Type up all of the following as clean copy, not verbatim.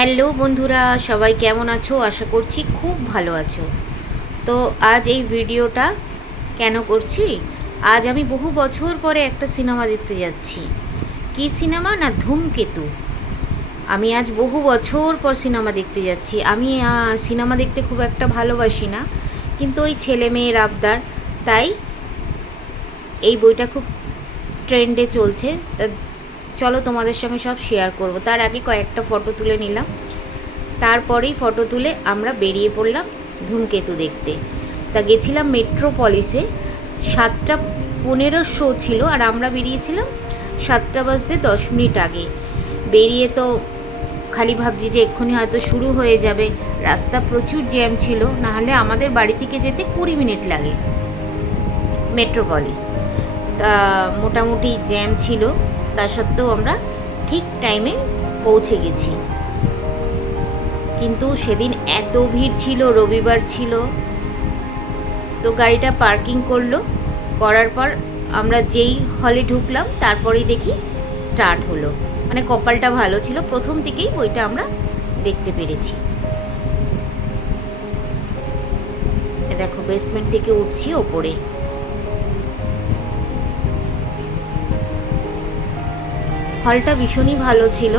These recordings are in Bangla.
হ্যালো বন্ধুরা, সবাই কেমন আছো? আশা করছি খুব ভালো আছো। তো আজ এই ভিডিওটা কেন করছি? আজ আমি বহু বছর পরে একটা সিনেমা দেখতে যাচ্ছি। কী সিনেমা? না, ধূমকেতু। আমি আজ বহু বছর পর সিনেমা দেখতে যাচ্ছি। আমি সিনেমা দেখতে খুব একটা ভালোবাসি না, কিন্তু ওই ছেলে মেয়ের আবদার, তাই এই বইটা খুব ট্রেন্ডে চলছে। তা চলো তোমাদের সঙ্গে সব শেয়ার করব। তার আগে কয়েকটা ফটো তুলে নিলাম, তারপরেই ফটো তুলে আমরা বেরিয়ে পড়লাম ধূমকেতু দেখতে। তা গেছিলাম মেট্রোপলিসে। 7:15 শো ছিল, আর আমরা বেরিয়েছিলাম 7:10 আগে। বেরিয়ে তো খালি ভাবছি যে এক্ষুনি হয়তো শুরু হয়ে যাবে। রাস্তা প্রচুর জ্যাম ছিল, নাহলে আমাদের বাড়ি থেকে যেতে 20 মিনিট লাগে মেট্রোপলিস। তা মোটামুটি জ্যাম ছিল, তা সত্ত্বেও আমরা ঠিক টাইমে পৌঁছে গেছি। কিন্তু সেদিন এত ভিড় ছিল, রবিবার ছিল। তো গাড়িটা পার্কিং করার পর আমরা যেই হলে ঢুকলাম তারপরেই দেখি স্টার্ট হলো। মানে কপালটা ভালো ছিল, প্রথম থেকেই বইটা আমরা দেখতে পেরেছি। দেখো, বেসমেন্ট থেকে উঠছি ওপরে। হলটা ভীষণই ভালো ছিল।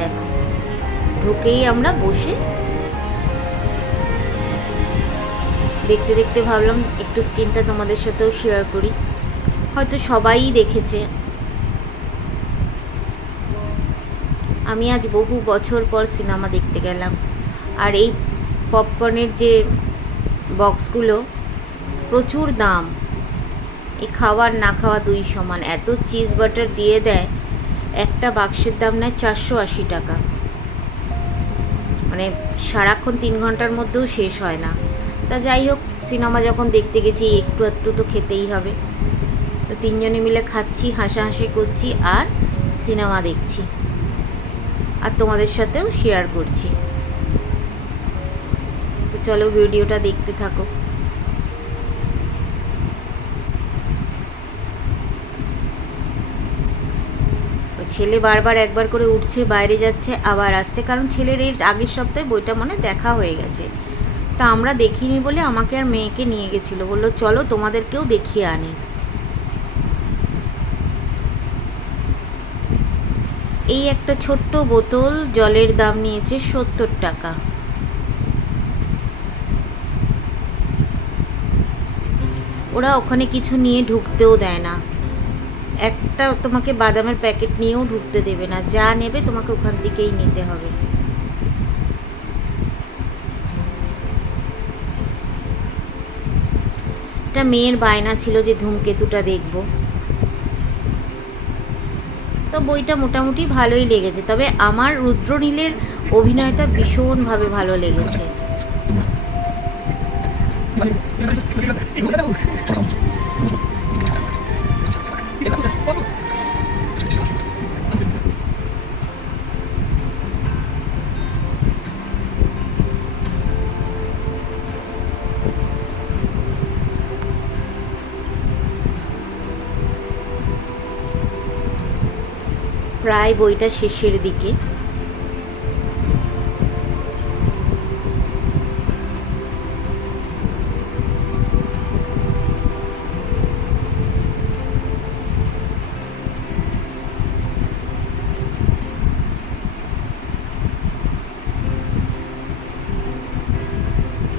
দেখো, ঢুকেই আমরা বসে দেখতে দেখতে ভাবলাম একটু স্ক্রিনটা তোমাদের সাথেও শেয়ার করি। হয়তো সবাই দেখেছে। আমি আজ বহু বছর পর সিনেমা দেখতে গেলাম। আর এই পপকর্নের যে বক্সগুলো, প্রচুর দাম। এই খাওয়ার না খাওয়া দুই সমান। এত চিজ বাটার দিয়ে দেয়, একটা বাক্সের দাম নেয় 480 টাকা। মানে সারাক্ষণ 3 ঘন্টার মধ্যেও শেষ হয় না। তা যাই হোক, সিনেমা যখন দেখতে গেছি একটু একটু তো খেতেই হবে। তো তিনজনে মিলে খাচ্ছি, হাসাহাসি করছি, আর সিনেমা দেখছি, আর তোমাদের সাথেও শেয়ার করছি। তো চলো ভিডিওটা দেখতে থাকো। ছেলে বারবার একবার করে উঠছে, বাইরে যাচ্ছে, আবার আসছে, কারণ ছেলের এর আগের সপ্তাহে বইটা মানে দেখা হয়ে গেছে। তা আমরা দেখিনি বলে আমাকে আর মেয়েকে নিয়ে গেছিলো, বললো চলো তোমাদেরকেও দেখিয়ে আনি। এই একটা ছোট্ট বোতল জলের দাম নিয়েছে 70 টাকা। ওরা ওখানে কিছু নিয়ে ঢুকতেও দেয় না। একটা তোমাকে বাদামের প্যাকেট নিয়েও ঢুকতে দেবে না, যা নেবে তোমাকে ওখান থেকেই নিতে হবে। এটা মেয়ের বায়না ছিল যে ধূমকেতুটা দেখব। তো বইটা মোটামুটি ভালোই লেগেছে, তবে আমার রুদ্রনীলের অভিনয়টা ভীষণভাবে ভালো লেগেছে। প্রায় বইটা শেষের দিকে।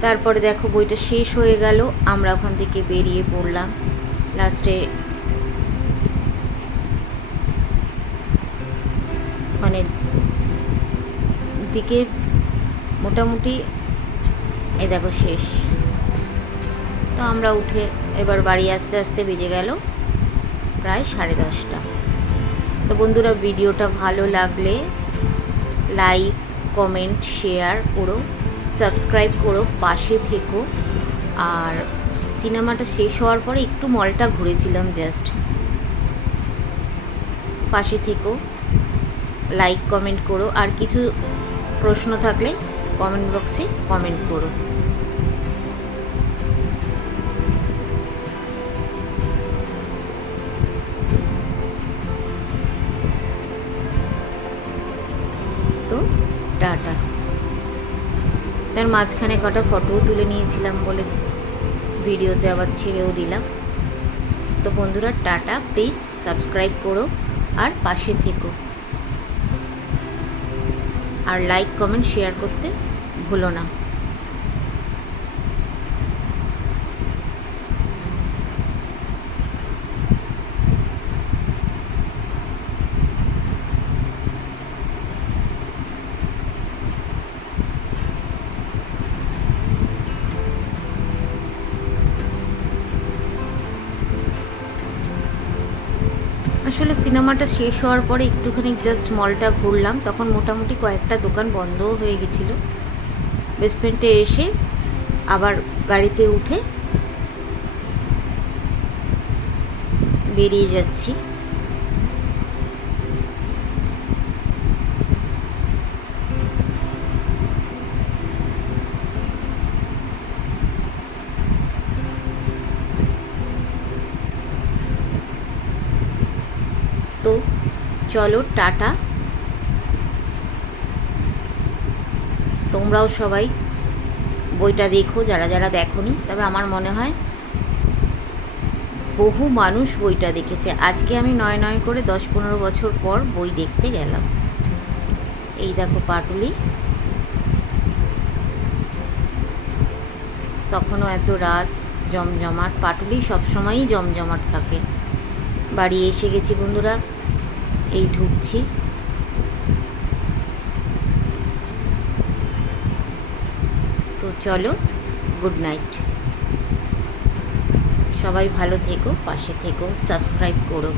তারপরে দেখো বইটা শেষ হয়ে গেল, আমরা ওখান থেকে বেরিয়ে পড়লাম। লাস্টে মানে দিকে মোটামুটি এই দেখো শেষ। তো আমরা উঠে এবার বাড়ি আসতে আসতে বেজে গেল প্রায় 10:30। তো বন্ধুরা, ভিডিওটা ভালো লাগলে লাইক, কমেন্ট, শেয়ার করো, সাবস্ক্রাইব করো, পাশে থেকো। আর সিনেমাটা শেষ হওয়ার পরে একটু মলটা ঘুরেছিলাম, জাস্ট। পাশে থেকো, লাইক কমেন্ট করো, আর কিছু প্রশ্ন থাকলে কমেন্ট বক্সে কমেন্ট করো। আর মাঝখানে কটা ফটোও তুলে নিয়েছিলাম বলে ভিডিওতে আবার ছেড়েও দিলাম। তো বন্ধুরা টাটা, প্লিজ সাবস্ক্রাইব করো আর পাশে থেকো, আর লাইক কমেন্ট শেয়ার করতে ভুলো না। আসলে সিনেমাটা শেষ হওয়ার পরে একটুখানি জাস্ট মলটা ঘুরলাম, তখন মোটামুটি কয়েকটা দোকান বন্ধও হয়ে গেছিলো। বেসমেন্টে এসে আবার গাড়িতে উঠে বেরিয়ে যাচ্ছি। তো চলো টাটা, তোমরাও সবাই বইটা দেখো যারা যারা দেখোনি। তবে আমার মনে হয় বহু মানুষ বইটা দেখেছে। আজকে আমি নয় নয় করে 10-15 বছর পর বই দেখতে গেলাম। এই দেখো পাটুলি, তখনও এত রাত, জমজমাট। পাটুলি সবসময়ই জমজমাট থাকে। বাড়ি এসে গেছি বন্ধুরা, এই ঢুকছি। তো চলো, গুড নাইট। সবাই ভালো থেকো, পাশে থেকো, সাবস্ক্রাইব করো।